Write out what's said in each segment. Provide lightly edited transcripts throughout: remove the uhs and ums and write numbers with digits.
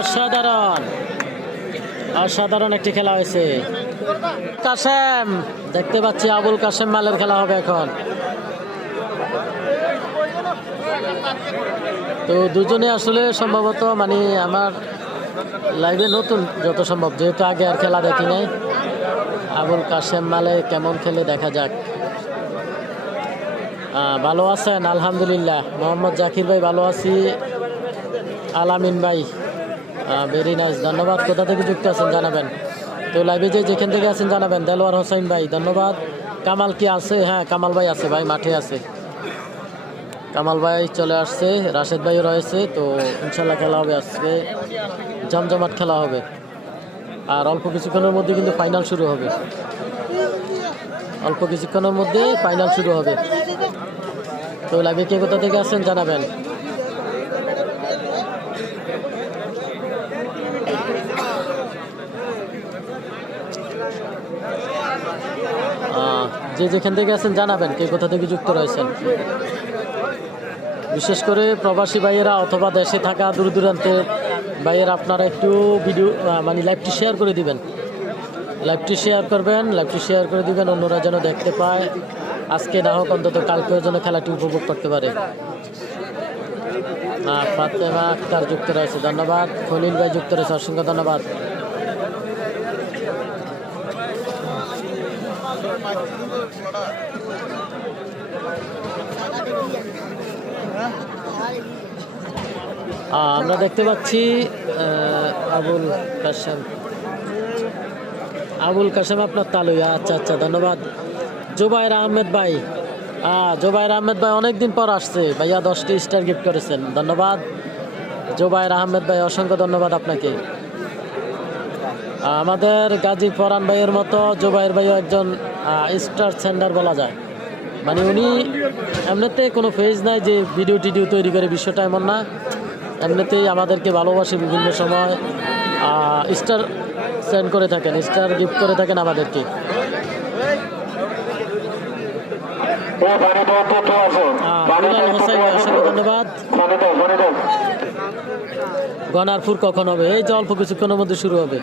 অসাধারণ অসাধারণ একটি খেলা হয়েছে। কাসেম দেখতে পাচ্ছি আবুল কাসেম মালের খেলা হবে এখন। তো দুজনে আসলে সম্ভবত মানে আমার লাইভে নতুন যত সম্ভব, যেহেতু আগে আর খেলা দেখি নাই। আবুল কাসেম মালে কেমন খেলে দেখা যাক। ভালো আছেন? আলহামদুলিল্লাহ। মোহাম্মদ জাকির ভাই ভালো আছি। আলামিন ভাই ভেরি নাইস, ধন্যবাদ। কোথা থেকে যুক্ত আছেন জানাবেন। তো লাইভে যেখান থেকে আছেন জানাবেন। দেলোয়ার হোসেন ভাই ধন্যবাদ। কামাল কি আছে? হ্যাঁ কামাল ভাই আছে ভাই, মাঠে আছে। কামাল ভাই চলে আসছে, রাশেদ ভাইও রয়েছে। তো ইনশাল্লাহ খেলা হবে আজকে, জমজমাট খেলা হবে। আর অল্প কিছুক্ষণের মধ্যে কিন্তু ফাইনাল শুরু হবে। অল্প কিছুক্ষণের মধ্যে ফাইনাল শুরু হবে। তো লাইভে কে কোথা থেকে আছেন জানাবেন। যেখান থেকে আছেন জানাবেন কে কোথা থেকে যুক্ত রয়েছেন। বিশেষ করে প্রবাসী ভাইয়েরা অথবা দেশে থাকা দূর দূরান্তের ভাইয়েরা আপনারা একটু ভিডিও মানে লাইভটি শেয়ার করে দিবেন। লাইভটি শেয়ার করবেন, লাইভটি শেয়ার করে দিবেন, অন্যরা যেন দেখতে পায়। আজকে না হোক অন্তত কালকেও যেন খেলাটি উপভোগ করতে পারে। ফাতেমা আক্তার যুক্ত রয়েছে, ধন্যবাদ। খলিল ভাই যুক্ত রয়েছে, অসংখ্য ধন্যবাদ। আমরা দেখতে পাচ্ছি আবুল কাসেম আপনার তালুয়া। আচ্ছা আচ্ছা, ধন্যবাদ। জুবাইর আহমেদ ভাই, জুবাইর আহমেদ ভাই অনেকদিন পর আসছে ভাইয়া, 10টি স্টার গিফট করেছেন, ধন্যবাদ। জুবাইর আহমেদ ভাই অসংখ্য ধন্যবাদ আপনাকে। আমাদের গাজী ফরান ভাইয়ের মতো জুবাইর ভাইও একজন স্টার সেন্ডার বলা যায়। মানে উনি এমনিতে কোনো ফেজ নাই যে ভিডিও টিডিও তৈরি করে, বিষয়টা এমন না। এমনিতেই আমাদেরকে ভালোবাসে, বিভিন্ন সময় স্টার সেন্ড করে থাকেন, স্টার গিফট করে থাকেন আমাদেরকে। ধন্যবাদ। গনারপুর কখন হবে? এই যে অল্প কিছুক্ষণের মধ্যে শুরু হবে,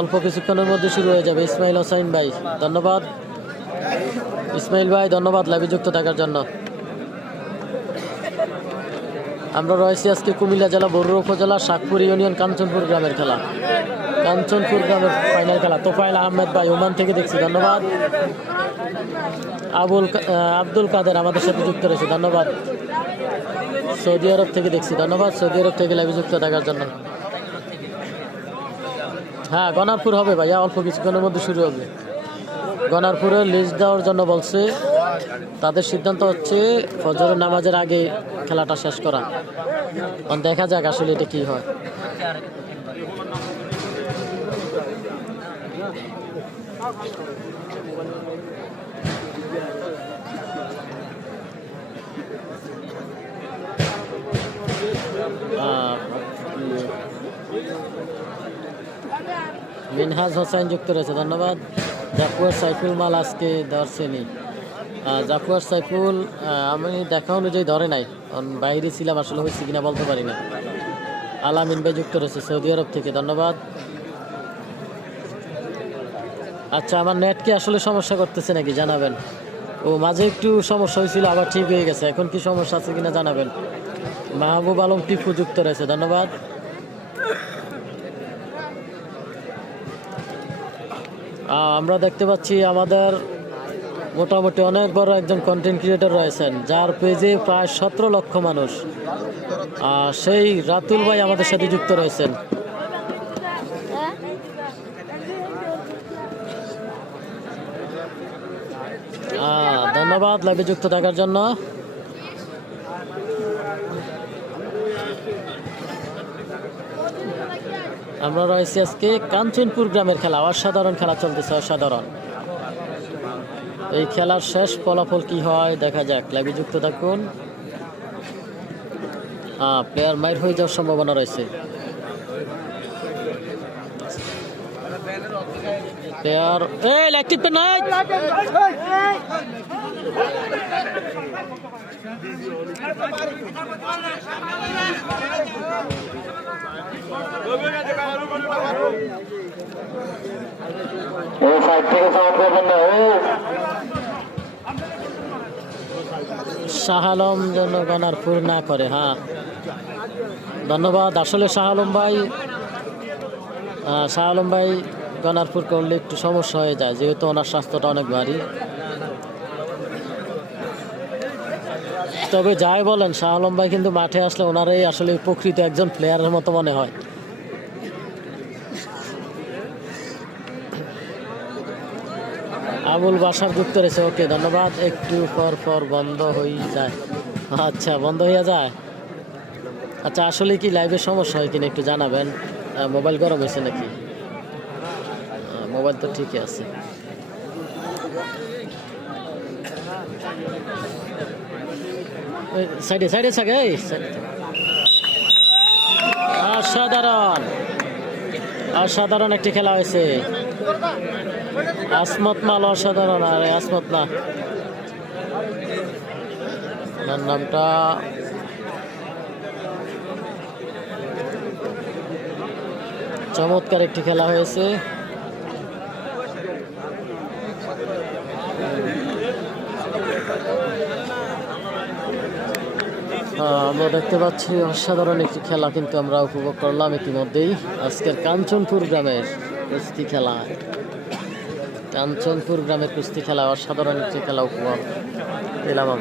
অল্প কিছুক্ষণের মধ্যে শুরু হয়ে যাবে। ইসমাইল হোসাইন ভাই ধন্যবাদ। ইসমাইল ভাই ধন্যবাদ লাইভে যুক্ত থাকার জন্য। আমরা রয়েছি আজকে কুমিল্লা জেলা বরুড়া উপজেলা শাকপুর ইউনিয়ন কাঞ্চনপুর গ্রামের খেলা, কাঞ্চনপুর গ্রামের ফাইনাল খেলা। তোফাইল আহমেদ ভাই ওমান থেকে দেখছি, ধন্যবাদ। আব্দুল কাদের আমাদের সাথে যুক্ত রয়েছে, ধন্যবাদ। সৌদি আরব থেকে দেখছি, ধন্যবাদ। সৌদি আরব থেকে লাইভে যুক্ত থাকার জন্য। হ্যাঁ গনারপুর হবে ভাইয়া, অল্প কিছুক্ষণের মধ্যে শুরু হবে। গনারপুরের লিস্ট দেওয়ার জন্য বলছে, তাদের সিদ্ধান্ত হচ্ছে ফজরের নামাজের আগে খেলাটা শেষ করা। দেখা যাক আসলে এটা কি হয়। মিনহাজ হোসেন যুক্ত রয়েছে, ধন্যবাদ। জাফর সাইফুল মাল আজকে ধরছেনি। জাফর সাইফুল আমি দেখা অনুযায়ী ধরে নাই, বাইরে ছিলাম, আসলে হয়েছে কিনা বলতে পারি না। আলামিন ভাই যুক্ত রয়েছে সৌদি আরব থেকে, ধন্যবাদ। আচ্ছা, আমার নেট কি আসলে সমস্যা করতেছে নাকি জানাবেন। ও মাঝে একটু সমস্যা হয়েছিল, আবার ঠিক হয়ে গেছে। এখন কি সমস্যা আছে কিনা জানাবেন। মাহবুব আলম টিপু যুক্ত রয়েছে, ধন্যবাদ। আমরা দেখতে পাচ্ছি আমাদের মোটামুটি অনেক বড় একজন কন্টেন্ট ক্রিয়েটর রয়েছেন, যার পেজে প্রায় 17 লক্ষ মানুষ। সেই রাতুল ভাই আমাদের সাথে যুক্ত রয়েছেন। ধন্যবাদ লাইভে যুক্ত থাকার জন্য। আমরা রয়েছি আজকে কাঞ্চনপুর গ্রামের খেলা, অসাধারণ খেলা চলতেছে, অসাধারণ। এই খেলার শেষ ফলাফল কি হয় দেখা যাক, লাইভে যুক্ত থাকুন। প্লেয়ার মাইর হয়ে যাওয়ার সম্ভাবনা রয়েছে। প্লেয়ার অ্যাক্টিভ তো নয়। শাহ আলম যেন গনারপুর না করে। হ্যাঁ, ধন্যবাদ। আসলে শাহ আলম ভাই গনারপুর করলে একটু সমস্যা হয়ে যায়, যেহেতু ওনার স্বাস্থ্যটা অনেক ভারী। তবে যাই বলেন, শাহ আলম ভাই কিন্তু মাঠে আসলে ওনারাই আসলে প্রকৃত একজন প্লেয়ারের মতো মনে হয়। আবুল বাসার যুক্ত রয়েছে, ওকে ধন্যবাদ। একটু পর বন্ধ হয়ে যায়। আচ্ছা, বন্ধ হয়ে যায়। আচ্ছা, আসলে কি লাইভের সমস্যা হয় কিনা একটু জানাবেন। মোবাইল গরম হয়েছে নাকি? মোবাইল তো ঠিকই আছে। সাইডে থাকে। অসাধারণ একটি খেলা হয়েছে। আসমত মাল অসাধারণ। আর আসমত না, নামটা চমৎকার একটি খেলা হয়েছে। আমরা দেখতে পাচ্ছি অসাধারণ একটি খেলা কিন্তু আমরা উপভোগ করলাম ইতিমধ্যেই। আজকের কাঞ্চনপুর গ্রামের কুস্তি খেলা, অসাধারণ একটি খেলা উপভোগ পেলাম আমরা।